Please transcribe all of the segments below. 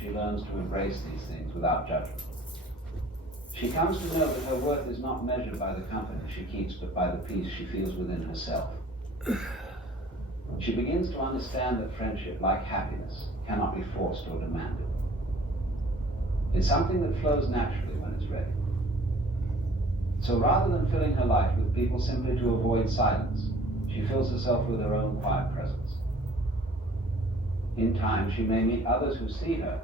she learns to embrace these things without judgment. She comes to know that her worth is not measured by the company she keeps, but by the peace she feels within herself. She begins to understand that friendship, like happiness, cannot be forced or demanded. It's something that flows naturally when it's ready. So rather than filling her life with people simply to avoid silence, she fills herself with her own quiet presence. In time, she may meet others who see her,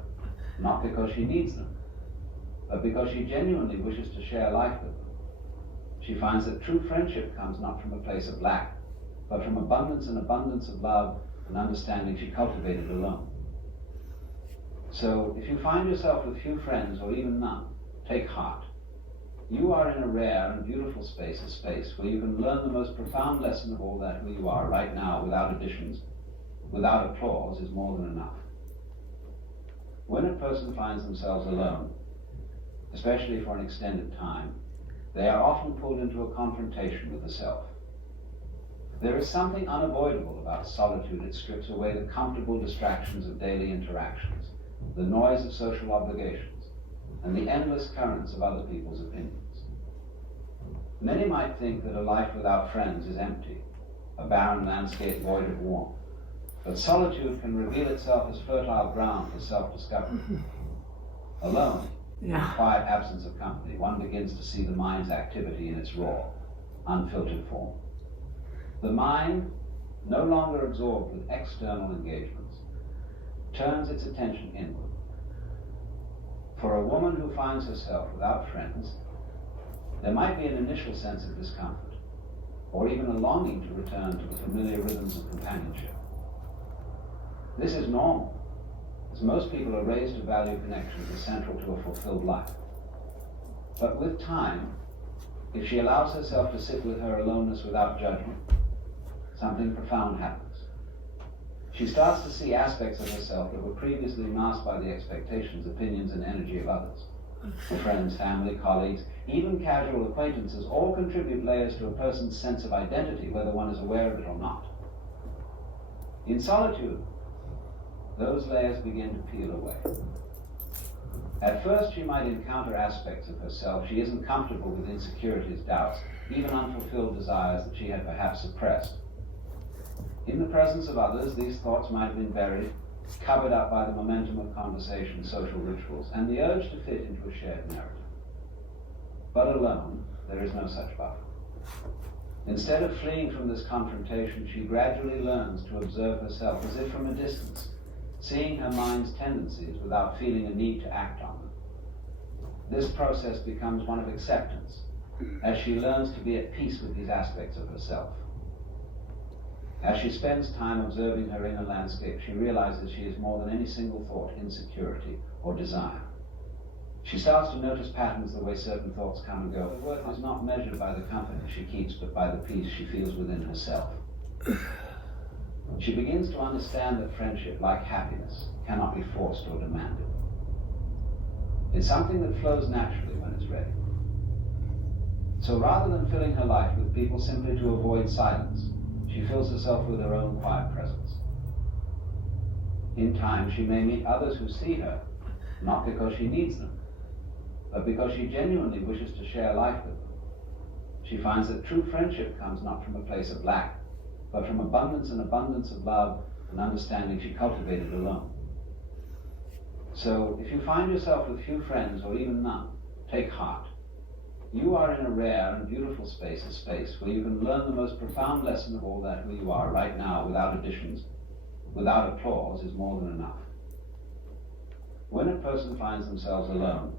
not because she needs them, but because she genuinely wishes to share life with them. She finds that true friendship comes not from a place of lack, but from abundance and abundance of love and understanding she cultivated alone. So, if you find yourself with few friends or even none, take heart. You are in a rare and beautiful space, a space where you can learn the most profound lesson of all that who you are right now, without additions, without applause, is more than enough. When a person finds themselves alone, especially for an extended time, they are often pulled into a confrontation with the self. There is something unavoidable about solitude. It strips away the comfortable distractions of daily interactions, the noise of social obligations, and the endless currents of other people's opinions. Many might think that a life without friends is empty, a barren landscape void of warmth. But solitude can reveal itself as fertile ground for self-discovery. Alone, in the quiet absence of company, one begins to see the mind's activity in its raw, unfiltered form. The mind, no longer absorbed with external engagements, turns its attention inward. For a woman who finds herself without friends, there might be an initial sense of discomfort, or even a longing to return to the familiar rhythms of companionship. This is normal, as most people are raised to value connections as central to a fulfilled life. But with time, if she allows herself to sit with her aloneness without judgment, something profound happens. She starts to see aspects of herself that were previously masked by the expectations, opinions, and energy of others. Her friends, family, colleagues, even casual acquaintances all contribute layers to a person's sense of identity, whether one is aware of it or not. In solitude, those layers begin to peel away. At first, she might encounter aspects of herself she isn't comfortable with, insecurities, doubts, even unfulfilled desires that she had perhaps suppressed. In the presence of others, these thoughts might have been buried, covered up by the momentum of conversation, social rituals, and the urge to fit into a shared narrative. But alone, there is no such buffer. Instead of fleeing from this confrontation, she gradually learns to observe herself as if from a distance, seeing her mind's tendencies without feeling a need to act on them. This process becomes one of acceptance, as she learns to be at peace with these aspects of herself. As she spends time observing her inner landscape, she realizes she is more than any single thought, insecurity, or desire. She starts to notice patterns the way certain thoughts come and go. Her worth is not measured by the company she keeps, but by the peace she feels within herself. She begins to understand that friendship, like happiness, cannot be forced or demanded. It's something that flows naturally when it's ready. So rather than filling her life with people simply to avoid silence, she fills herself with her own quiet presence. In time, she may meet others who see her, not because she needs them, but because she genuinely wishes to share life with them. She finds that true friendship comes not from a place of lack, but from abundance and abundance of love and understanding she cultivated alone. So, if you find yourself with few friends or even none, take heart. You are in a rare and beautiful space, a space where you can learn the most profound lesson of all that who you are right now, without additions, without applause, is more than enough. When a person finds themselves alone,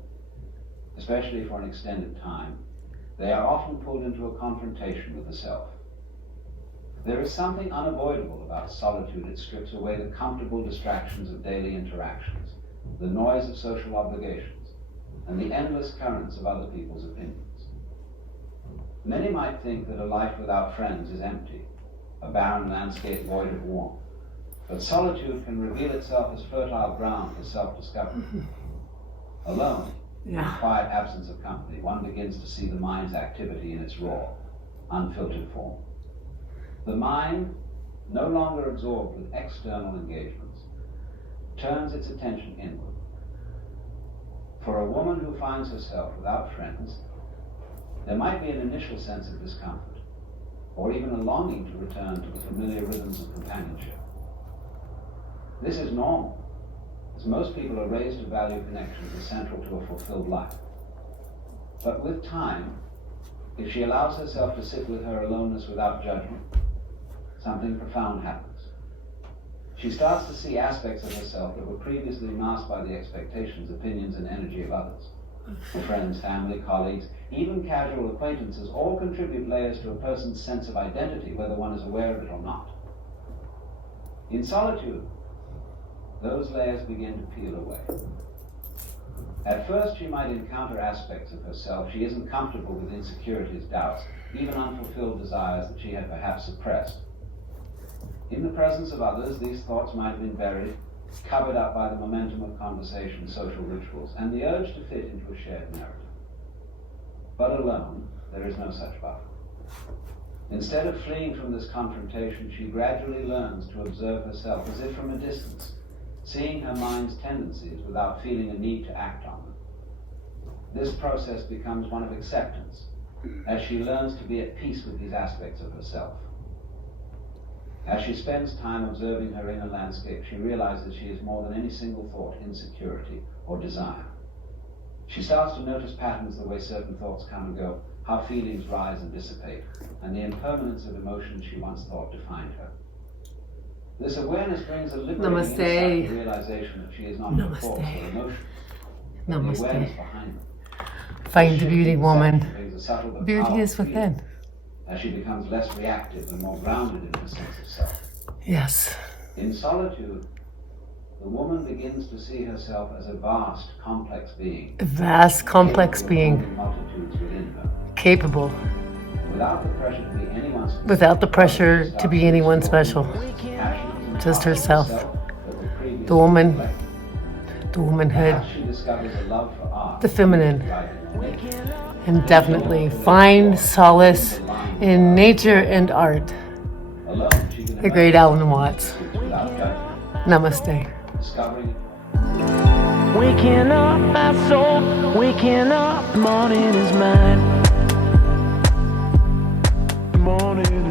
especially for an extended time, they are often pulled into a confrontation with the self. There is something unavoidable about solitude. It strips away the comfortable distractions of daily interactions, the noise of social obligations, and the endless currents of other people's opinions. Many might think that a life without friends is empty, a barren landscape void of warmth. But solitude can reveal itself as fertile ground for self-discovery. Alone, in the quiet absence of company, one begins to see the mind's activity in its raw, unfiltered form. The mind, no longer absorbed with external engagements, turns its attention inward. a woman who finds herself without friends, there might be an initial sense of discomfort, or even a longing to return to the familiar rhythms of companionship. This is normal, as most people are raised to value connections as central to a fulfilled life. But with time, if she allows herself to sit with her aloneness without judgment, something profound happens. She starts to see aspects of herself that were previously masked by the expectations, opinions, and energy of others. Friends, family, colleagues, even casual acquaintances all contribute layers to a person's sense of identity, whether one is aware of it or not. In solitude, those layers begin to peel away. At first, she might encounter aspects of herself she isn't comfortable with, insecurities, doubts, even unfulfilled desires that she had perhaps suppressed. In the presence of others, these thoughts might have been buried, covered up by the momentum of conversation, social rituals, and the urge to fit into a shared narrative. But alone, there is no such buffer. Instead of fleeing from this confrontation, she gradually learns to observe herself as if from a distance, seeing her mind's tendencies without feeling a need to act on them. This process becomes one of acceptance, as she learns to be at peace with these aspects of herself. As she spends time observing her inner landscape, she realizes she is more than any single thought, insecurity, or desire. She starts to notice patterns the way certain thoughts come and go, how feelings rise and dissipate, and the impermanence of emotions she once thought defined her. This awareness brings a liberating insight, the realization that she is not her thoughts or emotions, but the awareness behind them. Find the beauty, woman. Beauty is within. As she becomes less reactive and more grounded in her sense of self. Yes. In solitude, the woman begins to see herself as a vast, complex being. A vast, complex being. Multitudes within her. Capable. Without the pressure to be anyone special. Without the pressure to be anyone special. Just herself. The woman. The womanhood. The feminine. And definitely find solace in nature and art. The great Alan Watts. Namaste. Waking up my soul, waking up, the morning is mine. The morning